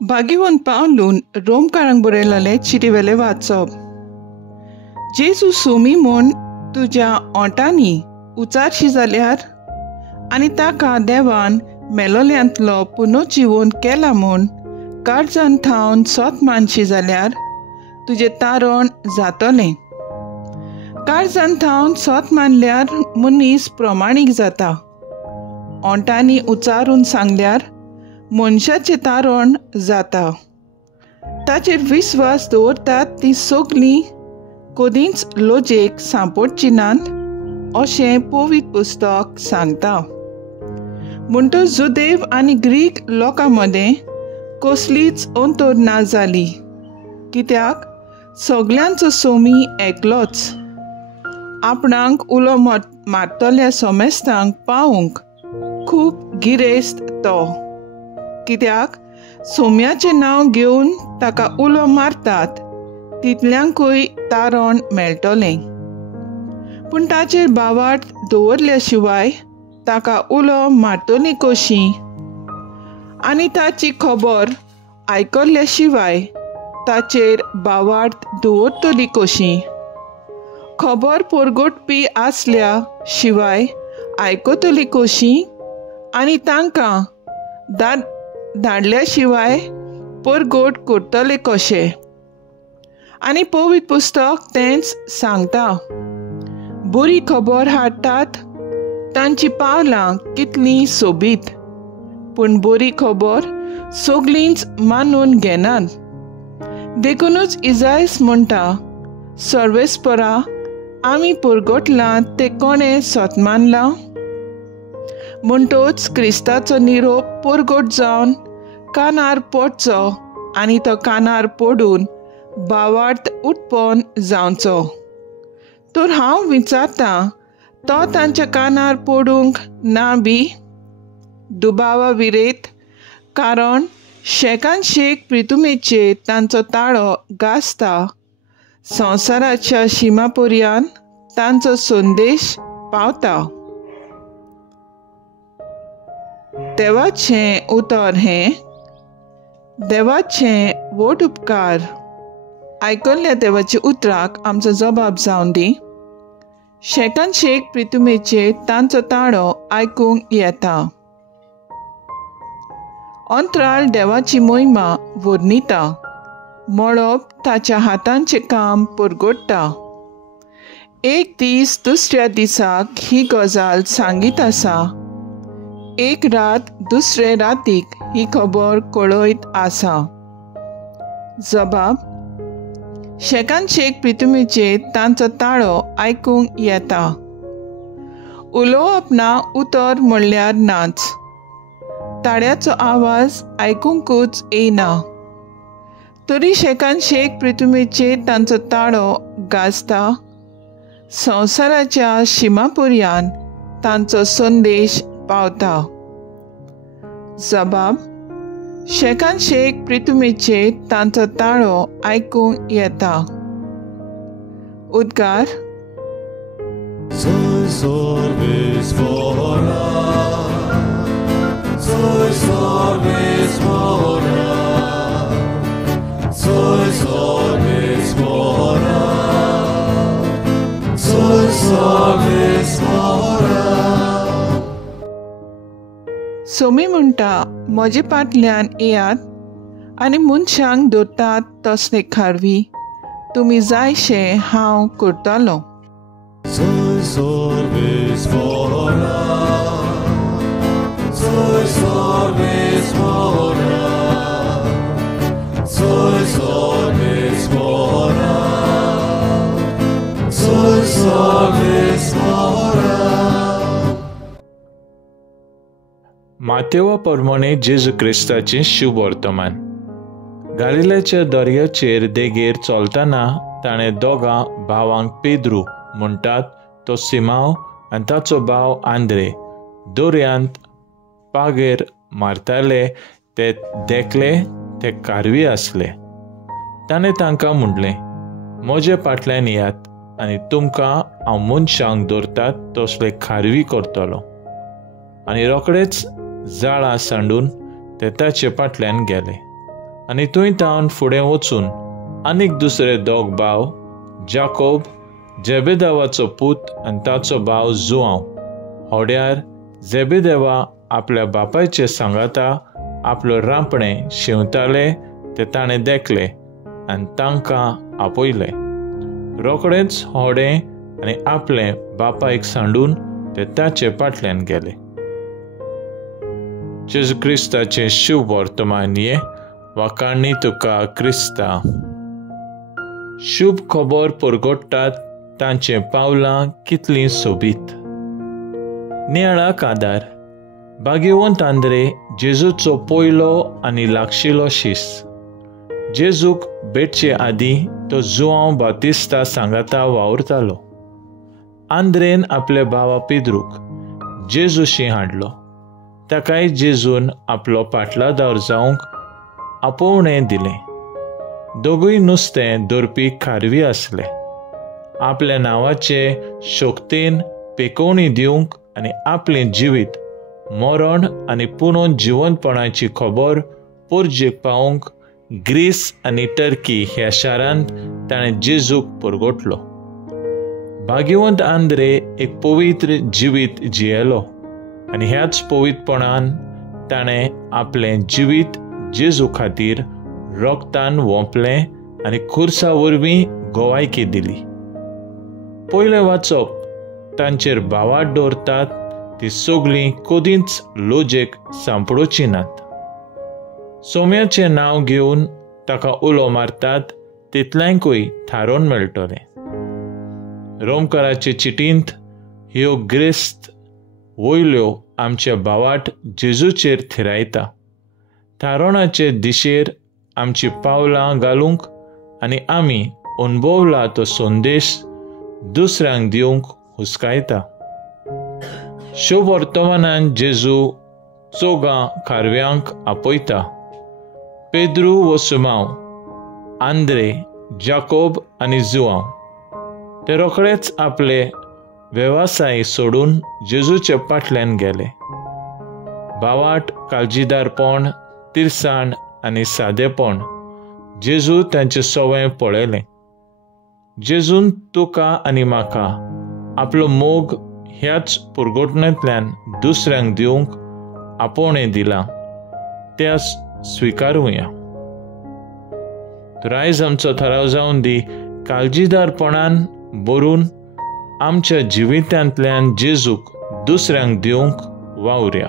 भाग्यवन पावलून रोमकारांक बरयलेलें चिटीवेलें वाचप. जेजू सोमी म्हूण तुज्या ओंटांनी उचारशी जाल्यार आनी ताका देवान मेलोल्यांतलो पुनर्जीवन केला म्हूण काळजान थावन सोत मानशी जाल्यार तुजें तारण जातलें. काळजान थावन सोत मानल्यार मनीस प्रमाणीक जाता. ओंटांनी उचारून सांगल्यार मनशाचें तारण जाता. ताचेर विस्वास दवरतात ती सगळीं कदींच लोजेक सांपडची नात अशें पवित्र पुस्तक सांगता. म्हणटच जुदेव आनी ग्रीक लोकां मदें कसलीच अंतर ना जाली, कित्याक सगळ्यांचो सोमी एकलोच. आपणाक उलो मारतल्या सोमेस्तांक पावूंक खूब गिरेस्त तो, कित्याक सोम्याचें नांव घेवन ताका उलो मारतात तितल्यांकूय तारण मेळटलें. पूण ताचेर बावार्थ दवरल्या शिवाय ताका उलो मारतली कशी आनी ताची खबर आयकल्ल्या शिवाय ताचेर बावार्थ दवरतली कशी. खबर परगटपी आसल्या शिवाय आयकतली कशी आनी तांकां धाडल्या शिवाय परगट करतले कशे. आनी पवित्र पुस्तक तेंच सांगता. बरी खबर हाडटात तांची पावलां कितलीं सोबीत, पूण बरी खबर सगळींच मानून घेनात. देखूनच इजायस म्हणटा, सर्वेस्परा आमी परगटलां ते कोणें सोत मानलां. म्हणटच क्रिस्ताचो निरोप परगट जावन कानार पडचो आनी तो कानार पडून बावार्थ उत्पन्न जावचो. तर हांव विचारतां, तो तांच्या कानार पडूंक ना बी? दुबावा विरेत, कारण शेकान शेक प्रितुमेचेर तांचो ताळो गाजता. संवसाराच्या शिमापर्यंत तांचो संदेश पावता. देवाचें उतर हें, देवाचें वोट उपकार. आयकल्ल्या देवाच्या उतराक आमचो जबाब जावन दी. शेकान शेक प्रितुमेचेर तांचो ताळो आयकूंक येता. अंतराळ देवाची मोहिमा वर्णिता. मळब ताच्या हातांचें काम परगटता. एक दीस दुसऱ्या दिसाक ही गजाल सांगीत आसा. एक रात दुसरे रातीक ही खबर कळयत आसा. जबाब: शेकान शेक प्रितुमेचेर तांचो ताळो आयकूंक येता. उलोवप ना उतर म्हणल्यार नाच. ताळ्याचो आवाज आयकूंकूच येना. तरी शेकान शेक प्रितुमेचेर तांचो ताळो गाजता. संवसाराच्या शिमापर्यंत तांचो संदेश पावता. जबाब: शेकान शेक प्रितुमेचेर तांचो ताळो आयकूंक येता. उद्गार: Soy sorbes mora, soy sorbes mora, soy sorbes mora, soy sorbes mora. Somi म्हणटा, म्हजे फाटल्यान येयात आनी मनशांक धरतात तसले खारवी. तुमी जायशे हांव करतलों. Soy sorbes mora, soy sorbes mora, soy sorbes mora, soy sorbes mora. मातेवा प्रमाणे जेजू क्रिस्ताचें शुभ वर्तमान. गालिलाच्या दर्याचेर देगेर चलतना ताणें दोगां भावांक पेद्रू म्हणटात तो सिमाव आनी ताचो भाव आंद्रे दर्यांत पागेर मारताले ते देखले ते कारवी आसले. ताणें तांकां म्हणलें, म्हजे फाटल्यान येयात आनी तुमकां हांव मनशांक दवरतात तसले खारवी करतलो. आनी रोखडेच जाळां सांडून ते ताचे फाटल्यान गेले. आनी थंय तावन फुडें वचून आनीक दुसरे दोग भाव, जाकोब जेबेदेवाचो पूत आनी ताचो भाव जुआंव, होड्यार जेबेदेवा आपल्या बापायचे सांगाता आपलो रांपणें शिंवताले ते ताणें देखले आनी तांकां आपयले. रोखडेच होडें आनी आपले बापायक सांडून ते ताचे फाटल्यान गेले. जेजू क्रिस्ताचें शुभ वर्तमान ये वाकाणणी तुका क्रिस्ता. शुभ खबर परगडटात तांचे पावलां कितलीं सोबीत. नियाळाक आदार. भाग्यवंत आंद्रे जेजूचो पयलो आनी लागशिल्लो शिस. जेजूक भेटचे आदीं तो जुआंव बातिस्ता सांगाता वावुरतालो. आंद्रेन आपल्या भावा पेद्रूक जेजूशी हाडलो. ताकाय जेजून आपलो पाटलादार जावंक आपोवणें दिलें. दोगूय नुस्तें धरपी खारवी आसले. आपल्या नांवाचे शोकतेन पेकोवणी दिवंक आनी आपलें जिवीत मरण आनी पुनून जिवंतपणाची खबर पोरजेक पावोवंक ग्रीस आनी टर्की ह्या शारांत ताणें जेजूक परगटलो. भाग्यवंत आंद्रे एक पवित्र जिवीत जियेलो आनी ह्याच पवित्रपणान ताणें आपलें जिवीत जेजू खातीर रोगतान वोंपलें आनी खुर्सा वरवीं गोवायकी दिली. पयलें वाचप तांचेर भावाट दवरतात ती सगळीं कदींच लोजेक सांपडोवची नात. सोम्याचें नांव घेवन ताका उलो मारतात तितल्यांकूय थारोवन मेळटलें. रोमकाराचे चिटींत ह्यो ग्रेस्त वयल्यो आमच्या भावाट जेजूचेर थिरायता. थारोवणाचे दिशेर आमची पावलां घालूंक आनी आमी अणभवला तो संदेश दुसऱ्यांक दिवंक हुस्कायता. शुभ वर्तमानान जेजू चोगां खारव्यांक आपयता. पेद्रू व सुमाव, आंद्रे, जाकोब आनी जुआंव ते रोखडेच आपले वेवसाय सोडून जेजूचे फाटल्यान गेले. भावाट, काळजीदारपण, तिरसाण आनी सादेपण जेजू तांचें सवय पळयलें. जेजून तुका आनी म्हाका आपलो मोग ह्याच पुरगोटणेंतल्यान दुसऱ्यांक दिवंक आपोवणें दिलां तें स्विकारुया. तर आयज आमचो थाराव जावन दी काळजीदारपणान बरून आमच्या जिवितांतल्यान जेजूक दुसऱ्यांक दिवंक वावुरया.